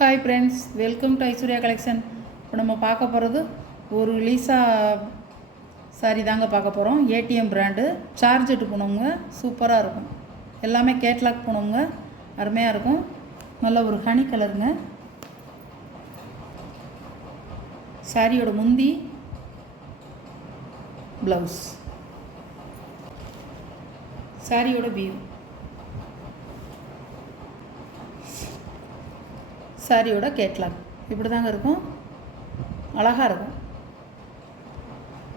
Hi friends, welcome to Aishwarya collection. இப்போ நம்ம பார்க்க போகிறது ஒரு லீசா சாரி தாங்க பார்க்க போகிறோம். ஏடிஎம் பிராண்டு சார்ஜெட்டு போனவங்க சூப்பராக இருக்கும். எல்லாமே கேட்லாக் போனவங்க அருமையாக இருக்கும். நல்ல ஒரு ஹனி கலருங்க. சாரியோட முந்தி, ப்ளவுஸ், சாரியோட வியூ, சாரியோட கேட்லாக் இப்படி தாங்க இருக்கும். அழகாக இருக்கும்.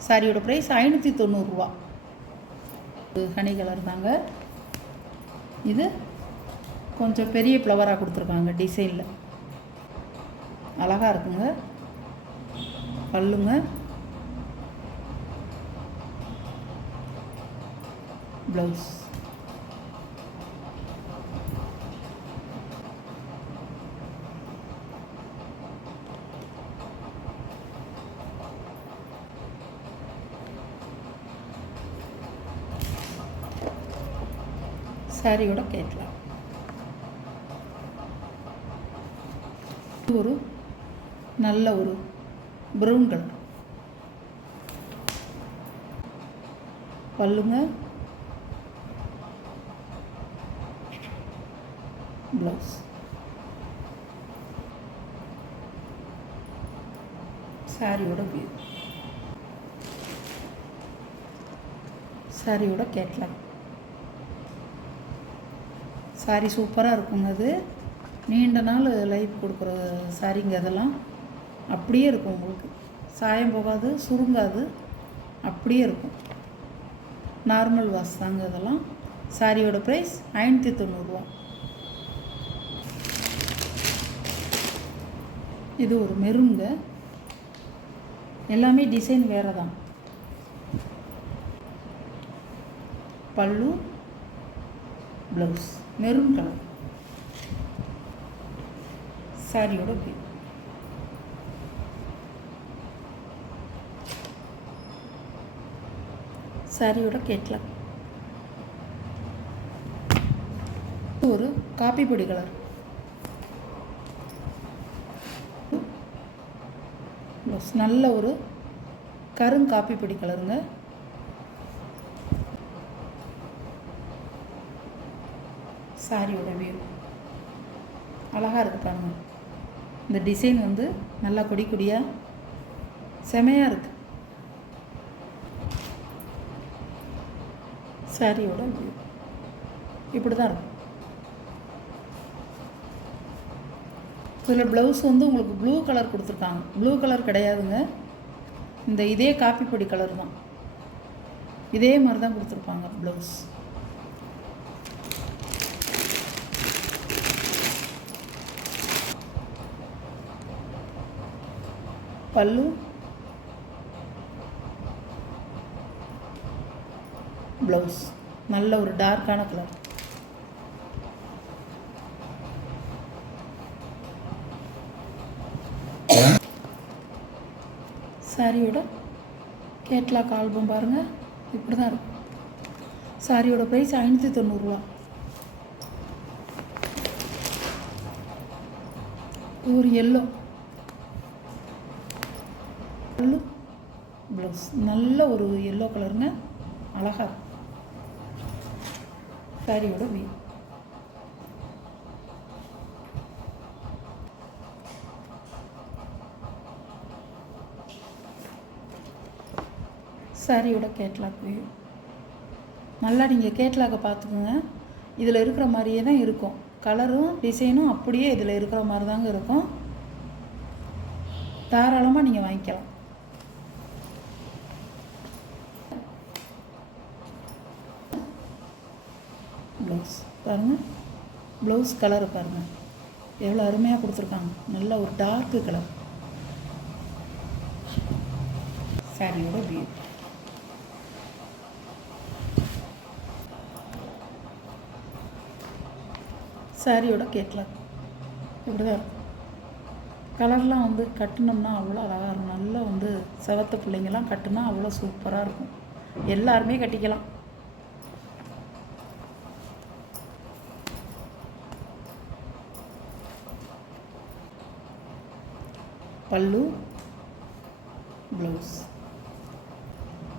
சாரியோட ப்ரைஸ் 590 ரூபா. ஹனி கலர் தாங்க. இது கொஞ்சம் பெரிய ஃப்ளவராக கொடுத்துருக்காங்க டிசைனில். அழகாக இருக்குங்க. பல்லுங்க, ப்ளவுஸ், சாரியோட கேட்லாக். ஒரு நல்ல ஒரு ப்ரௌன் கலர். பல்லுங்க, ப்ளவுஸ், சாரியோட வியூ, சாரியோட கேட்லாக். சாரி சூப்பராக இருக்குங்க. அது நீண்ட நாள் லைஃப் கொடுக்குற சாரிங்க. அதெல்லாம் அப்படியே இருக்கும். உங்களுக்கு சாயம் போகாது, சுருங்காது, அப்படியே இருக்கும். நார்மல் வாஷ் தாங்க இதெல்லாம். சாரியோட ப்ரைஸ் 590 ரூபா. இது ஒரு மெருங்க. எல்லாமே டிசைன் வேறு தான். பல்லு, ப்ளவுஸ், மெரூன் கலர். சாரியோட வியூ, சாரியோட கேட்லாக். ஒரு காப்பி பொடி கலர். நல்ல ஒரு கருங்காப்பி பொடி கலருங்க. சாரியோட வியூ அழகாக இருக்குது பாருங்க. இந்த டிசைன் வந்து நல்லா கொடி கொடியாக செமையாக இருக்குது. சாரியோட வியூ இப்படி தான் இருக்கும். இதில் ப்ளவுஸ் வந்து உங்களுக்கு ப்ளூ கலர் கொடுத்துருக்காங்க. ப்ளூ கலர் கிடையாதுங்க. இதே காப்பி பொடி கலர் தான். இதே மாதிரி தான் கொடுத்துருப்பாங்க ப்ளவுஸ். பல்லு, ப்ளவுஸ் நல்ல ஒரு டார்க்கான கலர். சாரியோட கேட்லாக் ஆல்பம் பாருங்கள். இப்படி தான் இருக்கும். சாரியோட ப்ரைஸ் 590 ரூபா. ஒரு எல்லோ, பல்லு, ப்ளவுஸ் நல்ல ஒரு எல்லோ கலருங்க. அழகாக இருக்கும். சாரியோட வியூ, சாரியோட கேட்லாக் வியூ. நல்லா நீங்கள் கேட்லாக்கை பார்த்துக்குங்க. இதில் இருக்கிற மாதிரியே தான் இருக்கும். கலரும் டிசைனும் அப்படியே இதில் இருக்கிற மாதிரி தாங்க இருக்கும். தாராளமாக நீங்கள் வாங்கிக்கலாம். ப்ளவுஸ் பாருங்கள். ப்ளவுஸ் கலரு பாருங்கள் எவ்வளோ அருமையாக கொடுத்துருக்காங்க. நல்ல ஒரு டார்க்கு கலர். சாரியோட வியூ, சாரியோட கேட்லாக் இப்படி தான் இருக்கும். கலர்லாம் வந்து கட்டினோம்னா அவ்வளோ அழகாக இருக்கும். நல்லா வந்து செவத்த பிள்ளைங்கள்லாம் கட்டினா அவ்வளோ சூப்பராக இருக்கும். எல்லாருமே கட்டிக்கலாம். பல்லு, ப்ளவுஸ்.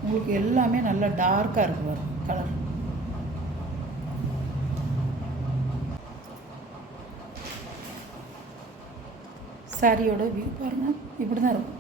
உங்களுக்கு எல்லாமே நல்லா டார்க்காக இருக்கு பாருங்க கலர். சாரியோட வியூ பாருங்கள், இப்படி தான் இருக்கும்.